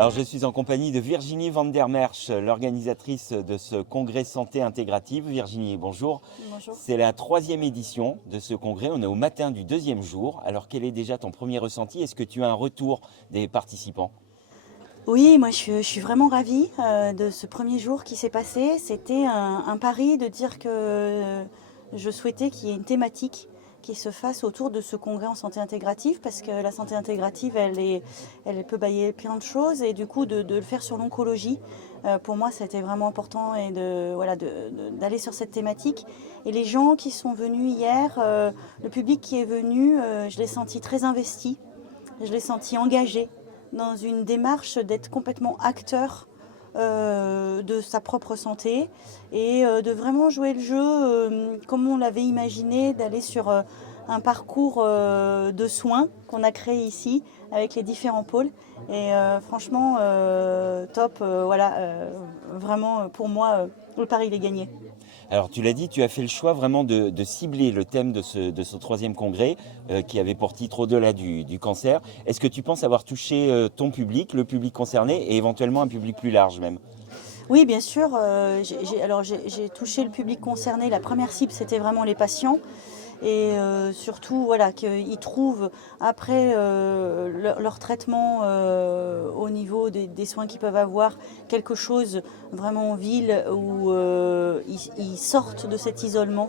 Alors, je suis en compagnie de Virginie van der Merch, l'organisatrice de ce congrès santé intégrative. Virginie, bonjour. Bonjour. C'est la 3e édition de ce congrès. On est au matin du 2e jour. Alors, quel est déjà ton premier ressenti? Est-ce que tu as un retour des participants? Oui, moi je suis vraiment ravie de ce premier jour qui s'est passé. C'était un pari de dire que je souhaitais qu'il y ait une thématique qui se fasse autour de ce congrès en santé intégrative, parce que la santé intégrative, elle peut bailler plein de choses, et du coup de le faire sur l'oncologie, pour moi, c'était vraiment important, et d'aller sur cette thématique. Et les gens qui sont venus hier, le public qui est venu, je l'ai senti très investi, je l'ai senti engagé dans une démarche d'être complètement acteur de sa propre santé, et de vraiment jouer le jeu comme on l'avait imaginé, d'aller sur un parcours de soins qu'on a créé ici avec les différents pôles. Et franchement, top, vraiment pour moi, le pari il est gagné. Alors, tu l'as dit, tu as fait le choix vraiment de cibler le thème de ce 3e congrès qui avait pour titre Au-delà du cancer. Est-ce que tu penses avoir touché ton public, le public concerné et éventuellement un public plus large même? Oui, bien sûr. J'ai touché le public concerné. La première cible, c'était vraiment les patients. Et surtout, voilà, qu'ils trouvent, après leur traitement, au niveau des soins qu'ils peuvent avoir, quelque chose vraiment en ville où ils sortent de cet isolement,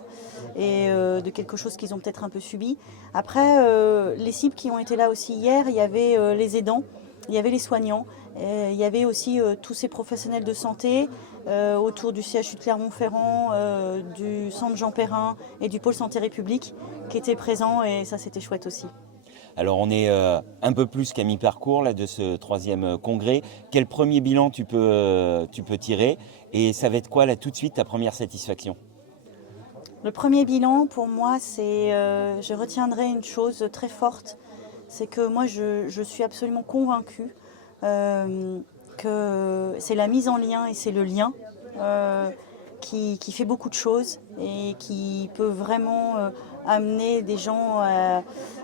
et de quelque chose qu'ils ont peut-être un peu subi. Après, les cibles qui ont été là aussi hier, il y avait les aidants, il y avait les soignants, il y avait aussi tous ces professionnels de santé autour du CHU de Clermont-Ferrand, du centre Jean Perrin et du pôle Santé République qui étaient présents, et ça c'était chouette aussi. Alors on est un peu plus qu'à mi-parcours là, de ce 3e congrès. Quel premier bilan tu peux tirer? Et ça va être quoi là tout de suite ta première satisfaction? Le premier bilan pour moi, c'est, je retiendrai une chose très forte, c'est que moi je suis absolument convaincue que c'est la mise en lien, et c'est le lien qui fait beaucoup de choses, et qui peut vraiment amener des gens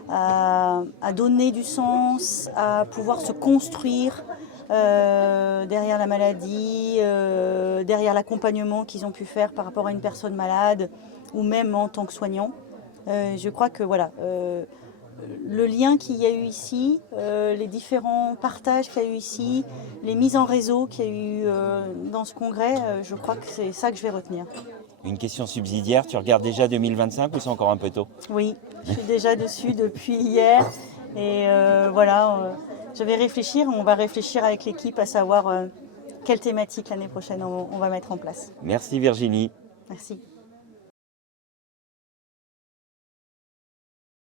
à donner du sens, à pouvoir se construire derrière la maladie, derrière l'accompagnement qu'ils ont pu faire par rapport à une personne malade, ou même en tant que soignant. Je crois que voilà, le lien qu'il y a eu ici, les différents partages qu'il y a eu ici, les mises en réseau qu'il y a eu dans ce congrès, je crois que c'est ça que je vais retenir. Une question subsidiaire, tu regardes déjà 2025 ou c'est encore un peu tôt? Oui, je suis déjà dessus depuis hier, et je vais réfléchir, on va réfléchir avec l'équipe à savoir quelle thématique l'année prochaine on va mettre en place. Merci Virginie. Merci.